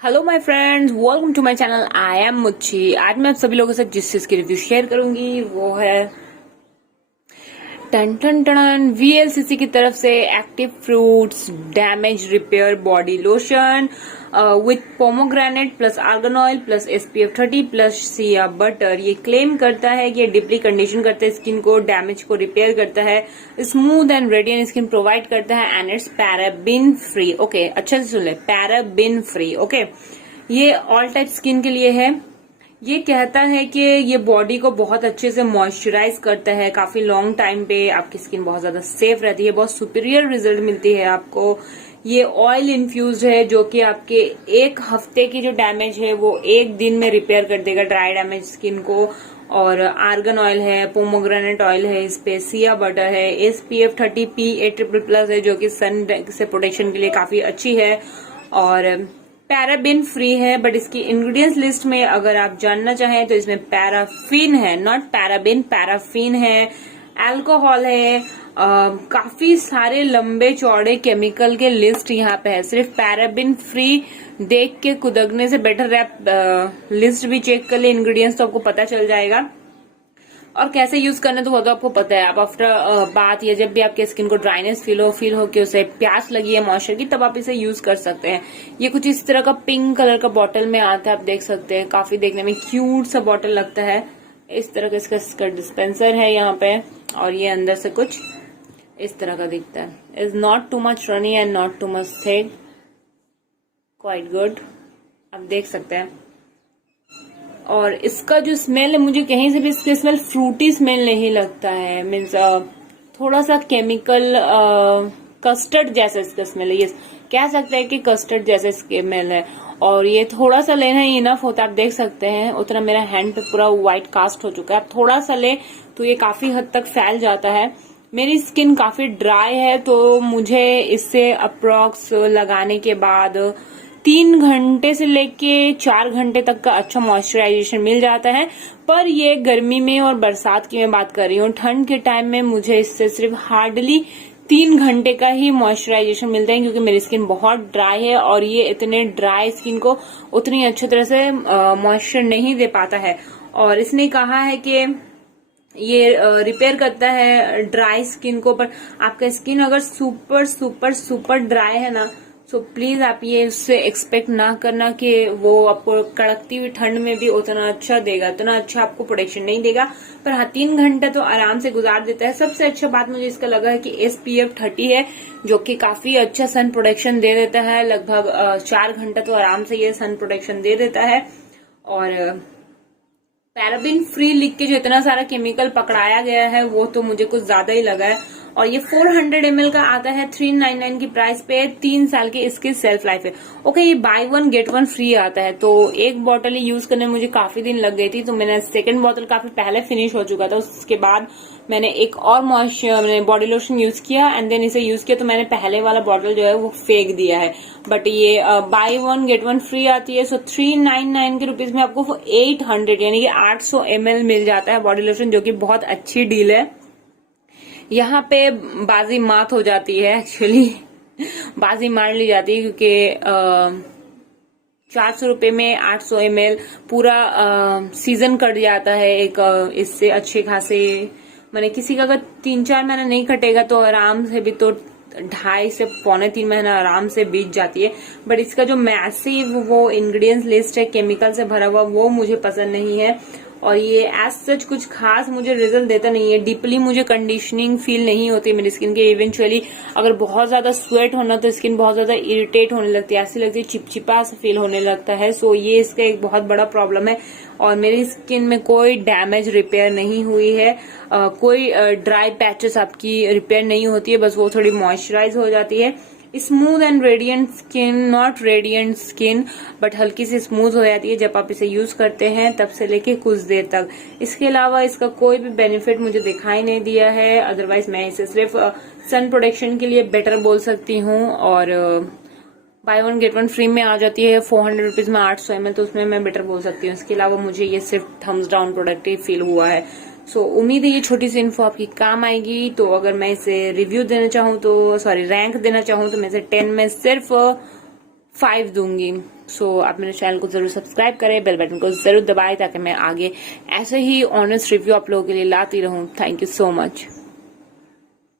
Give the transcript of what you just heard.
Hello my friends, welcome to my channel I am Muchhi. आज मैं आप सभी लोगों से जिस चीज की रिव्यू शेयर करूंगी वो है टन टन टन वीएलसीसी की तरफ से active fruits damage repair body lotion with pomegranate plus argan oil plus spf30 plus Siya butter. ये क्लेम करता है कि ये डीपली कंडीशन करता है स्किन को, डैमेज को रिपेयर करता है, smooth and radiant skin provide करता है and it's paraben free. Okay, अच्छे से सुन ले, पैराबिन फ्री। ओके, ये ऑल टाइप स्किन के लिए है। ये कहता है कि ये बॉडी को बहुत अच्छे से मॉइस्चराइज करता है, काफी लॉन्ग टाइम पे आपकी स्किन बहुत ज्यादा सेफ रहती है, बहुत सुपीरियर रिजल्ट मिलती है आपको। ये ऑयल इन्फ्यूज है जो कि आपके एक हफ्ते की जो डैमेज है वो एक दिन में रिपेयर कर देगा, ड्राई डैमेज स्किन को। और आर्गन ऑयल है, पोमोग्रेनेट ऑयल है, इस पे सिया बटर है, spf30 PA++ है जो कि सन से प्रोटेक्शन के लिए काफी अच्छी है और पैराबिन फ्री है। बट इसकी इंग्रेडिएंट्स लिस्ट में अगर आप जानना चाहें तो इसमें पैराफिन है, नॉट पैराबिन, पैराफिन है, अल्कोहल है, काफी सारे लंबे चौड़े केमिकल के लिस्ट यहाँ पे है। सिर्फ पैराबिन फ्री देख के कुदगने से बेटर आप लिस्ट भी चेक कर ले, इंग्रेडिएंट्स तो आपको पता चल जाएगा। और कैसे यूज करना तो वो तो आपको पता है। आप आफ्टर बात या जब भी आपके स्किन को ड्राइनेस फील हो कि उसे प्यास लगी है मॉइस्चर की, तब आप इसे यूज कर सकते हैं। ये कुछ इस तरह का पिंक कलर का बॉटल में आता है, आप देख सकते हैं, काफी देखने में क्यूट सा बॉटल लगता है। इस तरह का इसका डिस्पेंसर है यहाँ पे और ये अंदर से कुछ इस तरह का दिखता है। Is not too much runny and not too much thick, quite good, आप देख सकते हैं। और इसका जो स्मेल है, मुझे कहीं से भी इसका स्मेल फ्रूटी स्मेल नहीं लगता है। मीन्स थोड़ा सा केमिकल कस्टर्ड जैसा इसका स्मेल है। ये कह सकते हैं कि कस्टर्ड जैसा स्मेल है और ये थोड़ा सा लेना ही इनफ होता है। आप देख सकते हैं उतना मेरा हैंड पे पूरा व्हाइट कास्ट हो चुका है। आप थोड़ा सा ले तो ये काफी हद तक फैल जाता है। मेरी स्किन काफी ड्राई है तो मुझे इससे अप्रोक्स लगाने के बाद 3 घंटे से लेके 4 घंटे तक का अच्छा मॉइस्चराइजेशन मिल जाता है। पर ये गर्मी में और बरसात की मैं बात कर रही हूँ, ठंड के टाइम में मुझे इससे सिर्फ हार्डली 3 घंटे का ही मॉइस्चराइजेशन मिलता है, क्योंकि मेरी स्किन बहुत ड्राई है और ये इतने ड्राई स्किन को उतनी अच्छी तरह से मॉइस्चर नहीं दे पाता है। और इसने कहा है कि ये रिपेयर करता है ड्राई स्किन को। पर आपका स्किन अगर सुपर सुपर सुपर ड्राई है ना, सो प्लीज आप ये उससे एक्सपेक्ट ना करना कि वो आपको कड़कती हुई ठंड में भी उतना अच्छा देगा, उतना अच्छा आपको प्रोटेक्शन नहीं देगा। पर हाँ, 3 घंटे तो आराम से गुजार देता है। सबसे अच्छा बात मुझे इसका लगा है कि spf30 है जो कि काफी अच्छा सन प्रोटेक्शन दे देता है। लगभग 4 घंटा तो आराम से ये सन प्रोटेक्शन दे देता है। और पैराबिन फ्री लिख के जो इतना सारा केमिकल पकड़ाया गया है वो तो मुझे कुछ ज्यादा ही लगा है। और ये 400 ml का आता है 399 की प्राइस पे, 3 साल की इसकी सेल्फ लाइफ है। ओके, ये बाय 1 गेट 1 फ्री आता है, तो एक बॉटल ही यूज करने में मुझे काफी दिन लग गई थी। तो मैंने सेकंड बॉटल काफी पहले फिनिश हो चुका था, उसके बाद मैंने एक और मैंने बॉडी लोशन यूज किया एंड देन इसे यूज किया, तो मैंने पहले वाला बॉटल जो है वो फेंक दिया है। बट ये बाय 1 गेट 1 फ्री आती है। सो 399 के रुपीज में आपको 800 यानी कि 800 ml मिल जाता है बॉडी लोशन, जो कि बहुत अच्छी डील है। यहाँ पे बाजी मात हो जाती है, एक्चुअली बाजी मार ली जाती है, क्योंकि 400 रुपए में 800 ml पूरा सीजन कट जाता है। एक इससे अच्छे खासे, मैंने किसी का अगर 3-4 महीना नहीं कटेगा तो आराम से भी तो 2.5 से 3.25 महीना आराम से बीत जाती है। बट इसका जो मैसिव वो इंग्रेडिएंट्स लिस्ट है केमिकल से भरा हुआ, वो मुझे पसंद नहीं है। और ये एज सच कुछ खास मुझे रिजल्ट देता नहीं है। डीपली मुझे कंडीशनिंग फील नहीं होती मेरी स्किन के। इवेंचुअली अगर बहुत ज्यादा स्वेट होना तो स्किन बहुत ज्यादा इरिटेट होने लगती है, ऐसी लगती है चिपचिपा सा फील होने लगता है। सो ये इसका एक बहुत बड़ा प्रॉब्लम है। और मेरी स्किन में कोई डैमेज रिपेयर नहीं हुई है, कोई ड्राई पैचेस आपकी रिपेयर नहीं होती है, बस वो थोड़ी मॉइस्चराइज हो जाती है। Smooth and radiant skin, not radiant skin, but हल्की सी स्मूथ हो जाती है जब आप इसे यूज करते हैं तब से लेके कुछ देर तक। इसके अलावा इसका कोई भी बेनिफिट मुझे दिखाई नहीं दिया है। अदरवाइज मैं इसे सिर्फ सन प्रोटेक्शन के लिए बेटर बोल सकती हूँ। और बाय 1 गेट 1 फ्री में आ जाती है 400 रुपीज में 800 ml, तो उसमें मैं बेटर बोल सकती हूँ। इसके अलावा मुझे ये सिर्फ थम्स डाउन प्रोडक्ट ही फील हुआ है। सो उम्मीद है ये छोटी सी इन्फो आपकी काम आएगी। तो अगर मैं इसे रिव्यू देना चाहूँ तो रैंक देना चाहूँ तो मैं इसे 10 में सिर्फ 5 दूंगी। सो आप मेरे चैनल को जरूर सब्सक्राइब करें, बेल बटन को जरूर दबाएं ताकि मैं आगे ऐसे ही ऑनेस्ट रिव्यू आप लोगों के लिए लाती रहूं। Thank you so much.